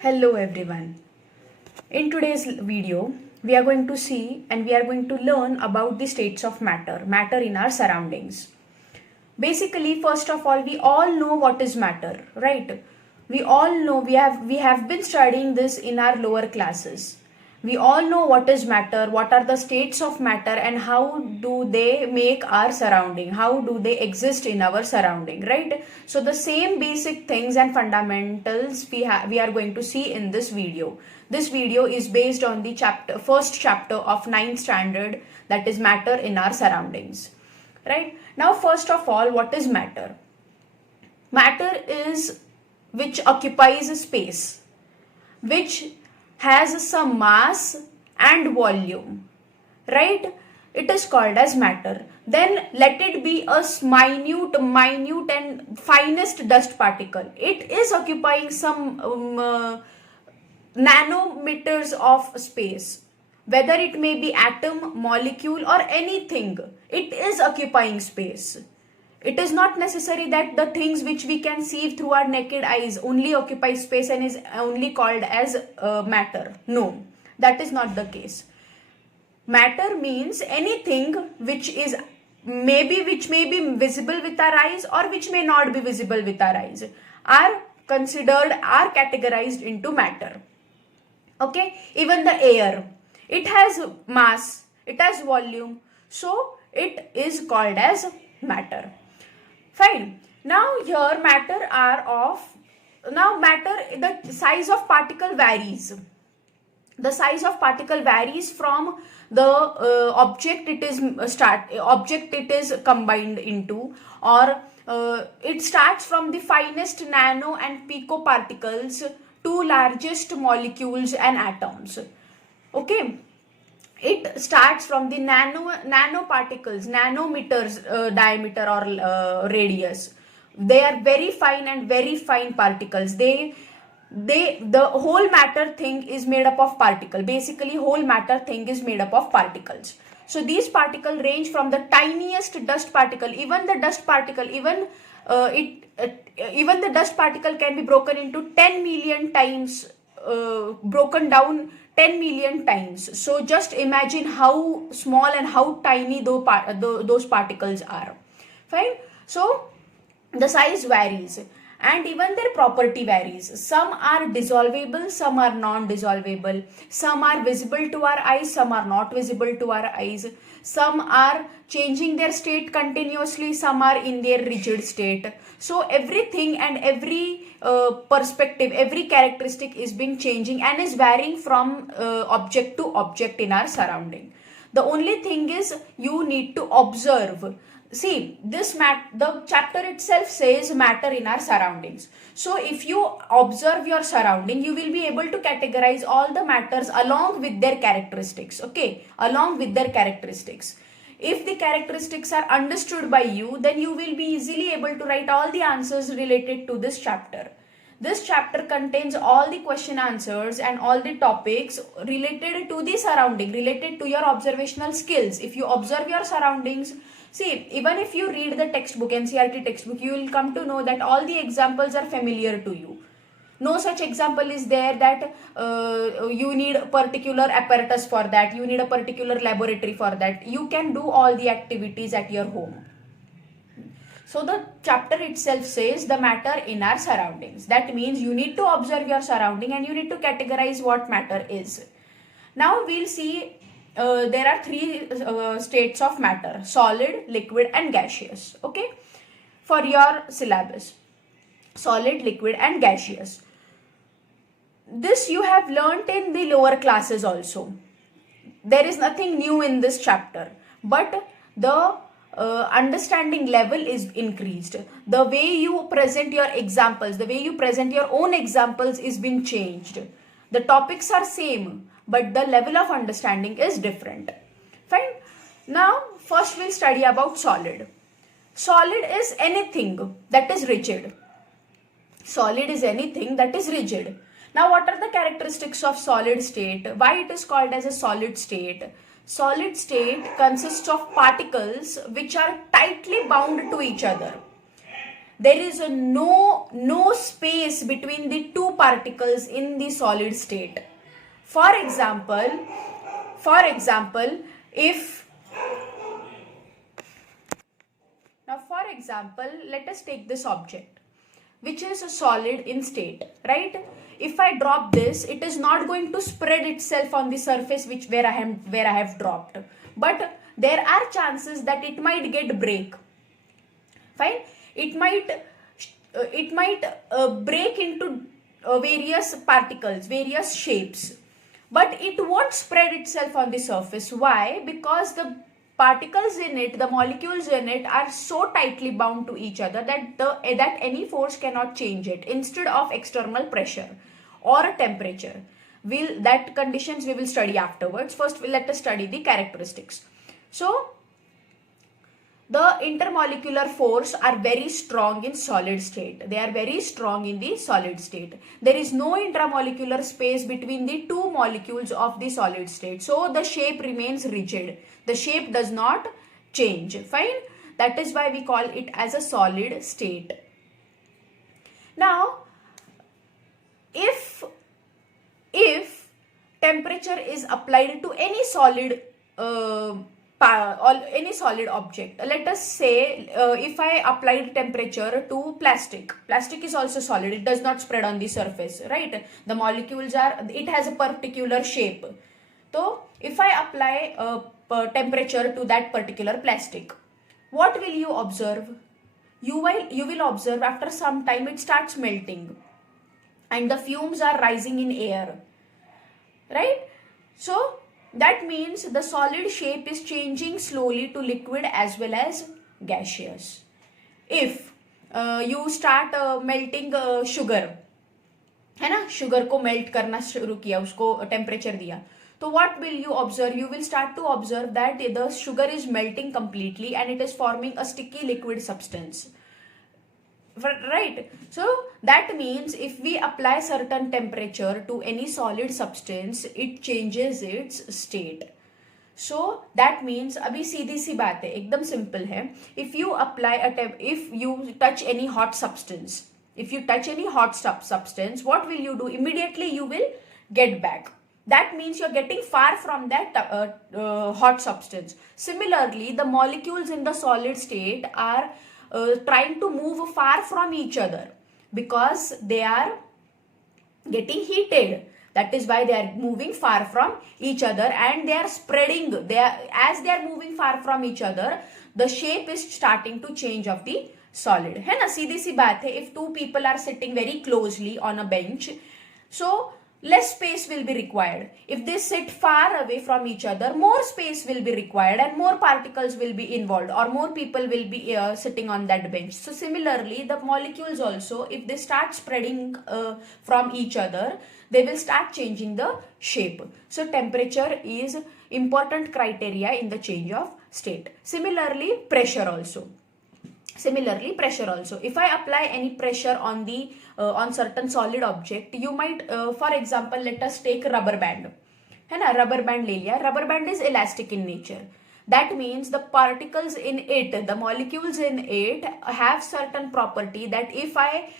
Hello everyone. In today's video, we are going to see and we are going to learn about the states of matter in our surroundings. Basically, first of all, we all know what is matter, right? We all know we have been studying this in our lower classes. We all know what is matter, what are the states of matter, and how do they make our surrounding, how do they exist in our surrounding, right? So the same basic things and fundamentals we are going to see in this video. This video is based on the first chapter of ninth standard, that is matter in our surroundings. Right? Now, first of all, what is matter? Matter is which occupies a space, which has some mass and volume, right? It is called as matter. Then let it be a minute and finest dust particle. It is occupying some nanometers of space. Whether it may be atom, molecule, or anything, it is occupying space. It is not necessary that the things which we can see through our naked eyes only occupy space and is only called as matter. No, that is not the case. Matter means anything which may be visible with our eyes or which may not be visible with our eyes are categorized into matter. Okay, even the air, it has mass, it has volume, so it is called as matter. Fine. Now here the size of particle varies. The size of particle varies from the object it is combined into, or it starts from the finest nano and picoparticles to largest molecules and atoms. Okay, it starts from the nanoparticles, nanometers diameter or radius. They are very fine and very fine particles. The whole matter thing is made up of particle. Basically, whole matter thing is made up of particles. So these particles range from the tiniest dust particle, even the dust particle, even the dust particle can be broken into 10 million times, broken down 10 million times. So just imagine how small and how tiny those particles are. Fine. So the size varies and even their property varies. Some are dissolvable, some are non-dissolvable. Some are visible to our eyes, some are not visible to our eyes. Some are changing their state continuously, some are in their rigid state. So everything and every perspective, every characteristic is being changing and is varying from object to object in our surrounding. The only thing is you need to observe. See, the chapter itself says matter in our surroundings. So if you observe your surrounding, you will be able to categorize all the matters along with their characteristics. Okay, along with their characteristics. If the characteristics are understood by you, then you will be easily able to write all the answers related to this chapter. This chapter contains all the question answers and all the topics related to the surrounding, related to your observational skills. If you observe your surroundings, see, even if you read the textbook, NCERT textbook, you will come to know that all the examples are familiar to you. No such example is there that you need a particular apparatus for that, you need a particular laboratory for that. You can do all the activities at your home. So the chapter itself says the matter in our surroundings. That means you need to observe your surrounding and you need to categorize what matter is. Now we'll see there are three states of matter: solid, liquid, and gaseous. Okay, for your syllabus, solid, liquid, and gaseous. This you have learnt in the lower classes also. There is nothing new in this chapter, but the understanding level is increased. The way you present your examples, the way you present your own examples is being changed. The topics are same, but the level of understanding is different. Fine. Now, first we'll study about solid. Solid is anything that is rigid. Solid is anything that is rigid. Now, what are the characteristics of solid state? Why it is called as a solid state? Solid state consists of particles which are tightly bound to each other. There is no space space between the two particles in the solid state. For example, if now for example, let us take this object which is a solid in state, right? If I drop this, it is not going to spread itself on the surface where I have dropped, but there are chances that it might get break. Fine, it might break into various particles, various shapes, but it won't spread itself on the surface. Why? Because the particles in it, the molecules in it, are so tightly bound to each other that any force cannot change it, instead of external pressure or temperature. That conditions we will study afterwards. First, let us study the characteristics. So the intermolecular force are very strong in solid state. They are very strong in the solid state. There is no intramolecular space between the two molecules of the solid state. So the shape remains rigid. The shape does not change. Fine. That is why we call it as a solid state. Now, if temperature is applied to any solid any solid object, let us say if I applied temperature to plastic is also solid. It does not spread on the surface, right? The molecules it has a particular shape. So if I apply temperature to that particular plastic, what will you observe? You will observe after some time it starts melting and the fumes are rising in air, right? So that means the solid shape is changing slowly to liquid as well as gaseous. If you start melting sugar, है ना, sugar को melt करना शुरू किया, उसको temperature दिया, तो what will you observe? You will start to observe that the sugar is melting completely and it is forming a sticky liquid substance. Right? So that means if we apply certain temperature to any solid substance, it changes its state. So that means अभी सीधी सी बात है, एकदम simple है. If you touch any hot substance, what will you do? Immediately you will get back. That means you're getting far from that hot substance. Similarly, the molecules in the solid state are trying to move far from each other because they are getting heated. That is why they are moving far from each other and they are spreading. As they are moving far from each other, the shape is starting to change of the solid. है ना, सीधी सी बात है. If two people are sitting very closely on a bench, so less space will be required. If they sit far away from each other, more space will be required and more particles will be involved, or more people will be sitting on that bench. So similarly, the molecules also, if they start spreading from each other, they will start changing the shape. So temperature is important criteria in the change of state. Similarly, pressure also. If I apply any pressure on the on certain solid object, you might for example, let us take rubber band. है ना, rubber band ले लिया. Rubber band is elastic in nature. That means the particles in it, the molecules in it, have certain property that if I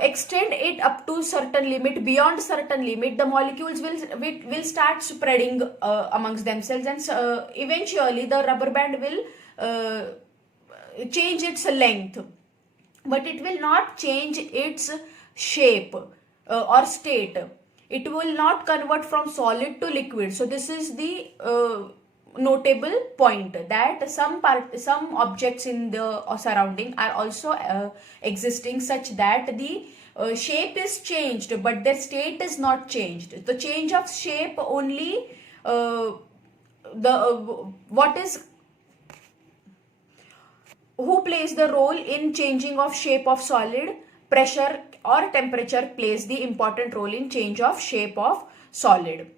extend it up to certain limit, beyond certain limit, the molecules will start spreading amongst themselves, and eventually the rubber band will change its length, but it will not change its shape or state. It will not convert from solid to liquid. So this is the notable point, that some objects in the surrounding are also existing such that the shape is changed but their state is not changed. The change of shape only who plays the role in changing of shape of solid? Pressure or temperature plays the important role in change of shape of solid.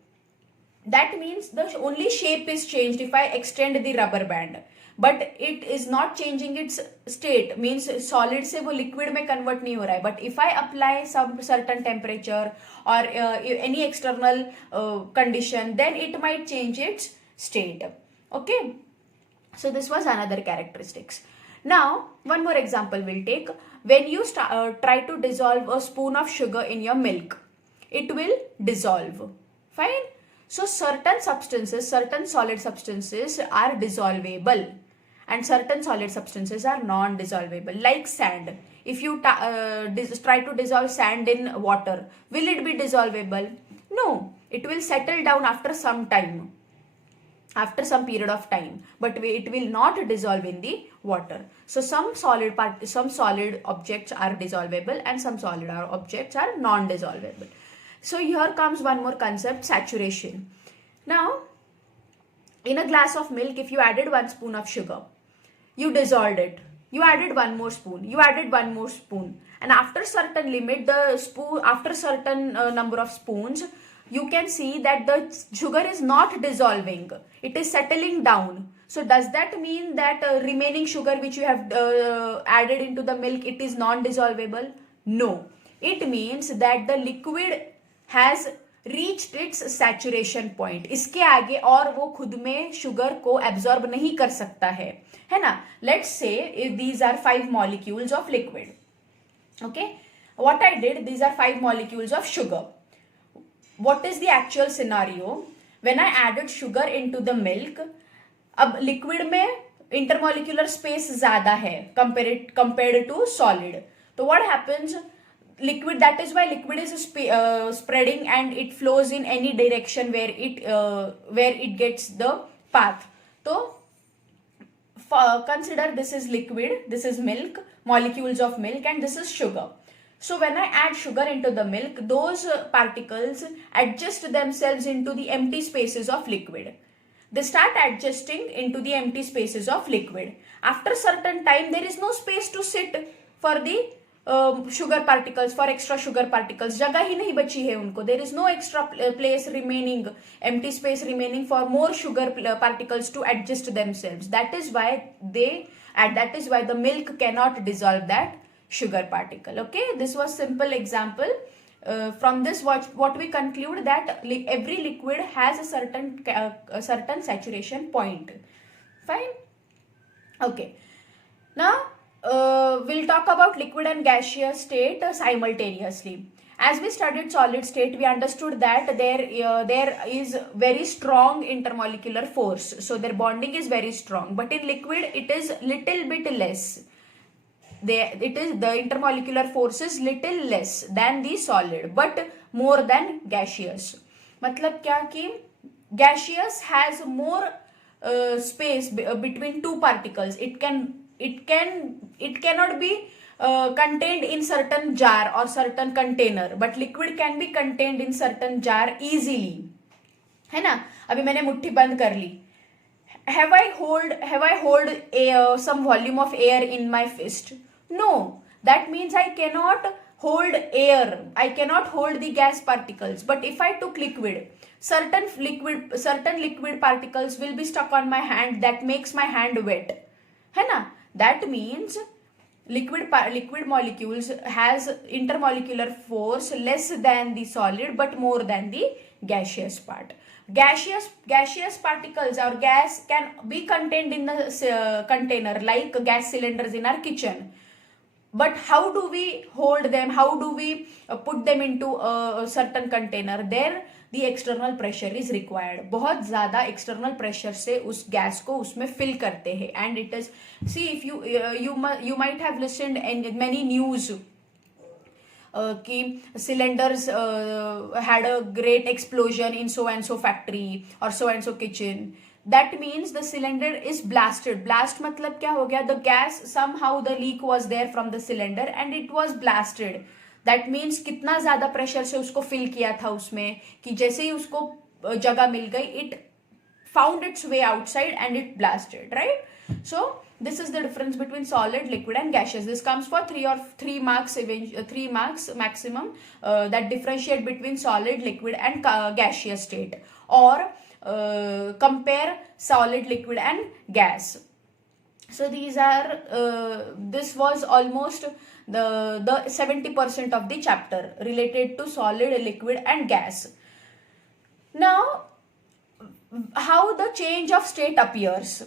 That means the only shape is changed if I extend the rubber band, but it is not changing its state. Means solid से वो liquid में convert नहीं हो रहा है. But if I apply some certain temperature or any external condition, then it might change its state. Okay. So this was another characteristics. Now, one more example we'll take. When you try to dissolve a spoon of sugar in your milk, it will dissolve. Fine. So certain substances, certain solid substances are dissolvable and certain solid substances are non-dissolvable, like sand. If you try to dissolve sand in water, will it be dissolvable? No, it will settle down after some time, after some period of time, but it will not dissolve in the water. So some solid objects are dissolvable and some solid objects are non-dissolvable. So here comes one more concept, saturation. Now, in a glass of milk, if you added 1 spoon of sugar, you dissolved it, you added 1 more spoon, you added 1 more spoon, and after certain limit, after certain number of spoons, you can see that the sugar is not dissolving, it is settling down. So does that mean that remaining sugar which you have added into the milk, it is non-dissolvable? No, it means that the liquid has reached its saturation point. इसके आगे और वो खुद में sugar को absorb नहीं कर सकता है ना. Let's say these are 5 molecules of liquid. Okay, what I did, these are 5 molecules of sugar. What is the actual scenario? When I added sugar into the milk, अब liquid में intermolecular space ज़्यादा है compared to solid. So what happens? Liquid, that is why liquid is spreading and it flows in any direction where it gets the path. So consider this is liquid, this is milk, molecules of milk, and this is sugar. So when I add sugar into the milk, those particles adjust themselves into the empty spaces of liquid. They start adjusting into the empty spaces of liquid. After certain time, there is no space to sit for the sugar particles, for extra sugar particles. जगह ही नहीं बची है उनको. There is no extra place remaining, empty space remaining for more sugar particles to adjust themselves. That is why the milk cannot dissolve that sugar particle. Okay, this was simple example. From this, what we conclude that every liquid has a certain saturation point. Fine. Okay. Now we'll talk about liquid and gaseous state simultaneously. As we studied solid state, we understood that there is very strong intermolecular force. So their bonding is very strong. But in liquid, it is little bit less. The intermolecular force is little less than the solid, but more than gaseous. मतलब क्या कि gaseous has more space between two particles. It cannot be contained in certain jar or certain container, but liquid can be contained in certain jar easily. है ना. अभी मैंने मुट्ठी बंद कर ली. Have I hold some volume of air in my fist? No, that means I cannot hold air. I cannot hold the gas particles. But if I took liquid, certain liquid particles will be stuck on my hand. That makes my hand wet. है ना. That means liquid molecules has intermolecular force less than the solid but more than the gaseous part. Gaseous particles or gas can be contained in the container like gas cylinders in our kitchen. But how do we hold them? How do we put them into a certain container? There the external pressure is required. बहुत ज़्यादा external pressure से उस gas को उसमें fill करते हैं. And it is, see, if you might have listened in many news कि cylinders had a great explosion in so and so factory or so and so kitchen. That means the cylinder is blasted. Blast मतलब क्या हो गया? The gas, somehow the leak was there from the cylinder and it was blasted. That means कितना ज़्यादा pressure से उसको fill किया था उसमें कि जैसे ही उसको जगह मिल गई, it found its way outside and it blasted, right? So this is the difference between solid, liquid and gaseous. This comes for 3 marks maximum that differentiate between solid, liquid and gaseous state, or compare solid, liquid and gas. So these are this was almost the 70% of the chapter related to solid, liquid and gas. Now how the change of state appears.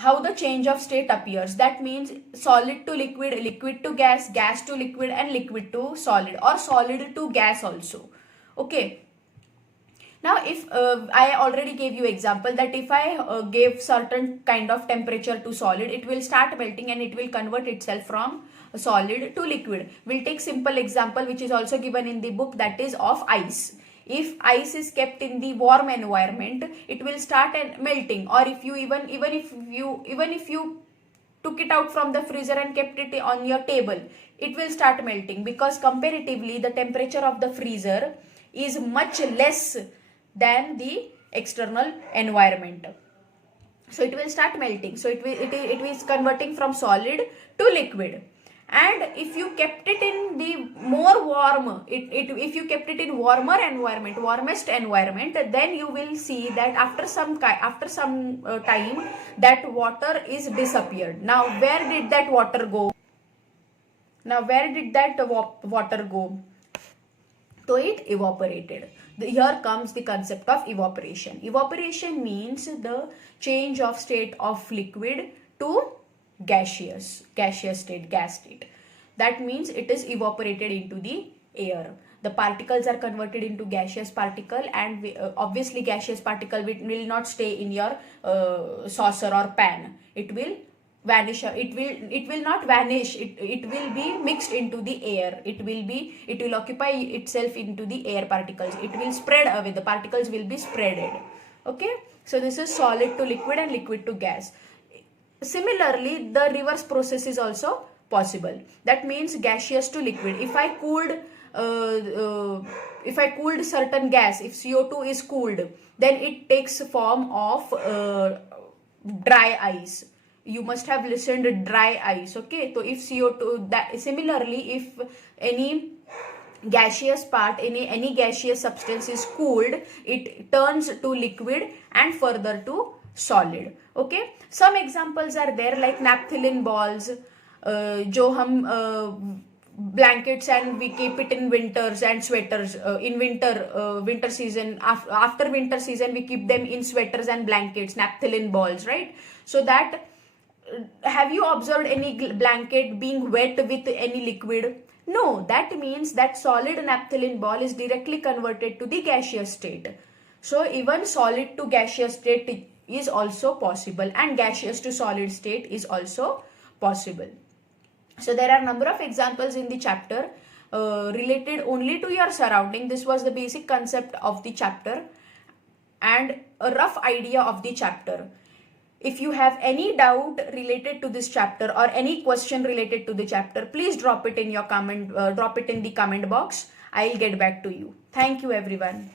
how the change of state appears. That means solid to liquid, liquid to gas, gas to liquid, and liquid to solid, or solid to gas also. Okay. Now, if I already gave you example that if I gave certain kind of temperature to solid, it will start melting and it will convert itself from solid to liquid. We'll take simple example which is also given in the book, that is of ice. If ice is kept in the warm environment, it will start melting. Or if you even if you took it out from the freezer and kept it on your table, it will start melting, because comparatively the temperature of the freezer is much less than the external environment. So it will start melting. So it is converting from solid to liquid. And if you kept it in the more warm, if you kept it in warmer environment, warmest environment, then you will see that after some time that water is disappeared. Now where did that water go? So it evaporated. Here comes the concept of evaporation. Evaporation means the change of state of liquid to gaseous state, gas state. That means it is evaporated into the air. The particles are converted into gaseous particle, and obviously gaseous particle will not stay in your saucer or pan. It will vanish. It will not vanish. It will be mixed into the air. It will occupy itself into the air particles. It will spread away. The particles will be spreaded. Okay. So this is solid to liquid and liquid to gas. Similarly, the reverse process is also possible. That means gaseous to liquid. If I cooled certain gas, if CO2 is cooled, then it takes form of dry ice. You must have listened to dry ice. Okay, so if CO2, that similarly, if any gaseous part, any gaseous substance is cooled, it turns to liquid and further to solid. Okay, some examples are there like naphthalene balls, जो हम blankets and we keep it in winters and sweaters. In winter season, after winter season we keep them in sweaters and blankets, naphthalene balls, right? So that, have you observed any blanket being wet with any liquid? No, that means that solid naphthalene ball is directly converted to the gaseous state. So even solid to gaseous state is also possible, and gaseous to solid state is also possible. So there are number of examples in the chapter related only to your surrounding. This was the basic concept of the chapter and a rough idea of the chapter. If you have any doubt related to this chapter or any question related to the chapter, please drop it in your comment, drop it in the comment box. I'll get back to you. Thank you everyone.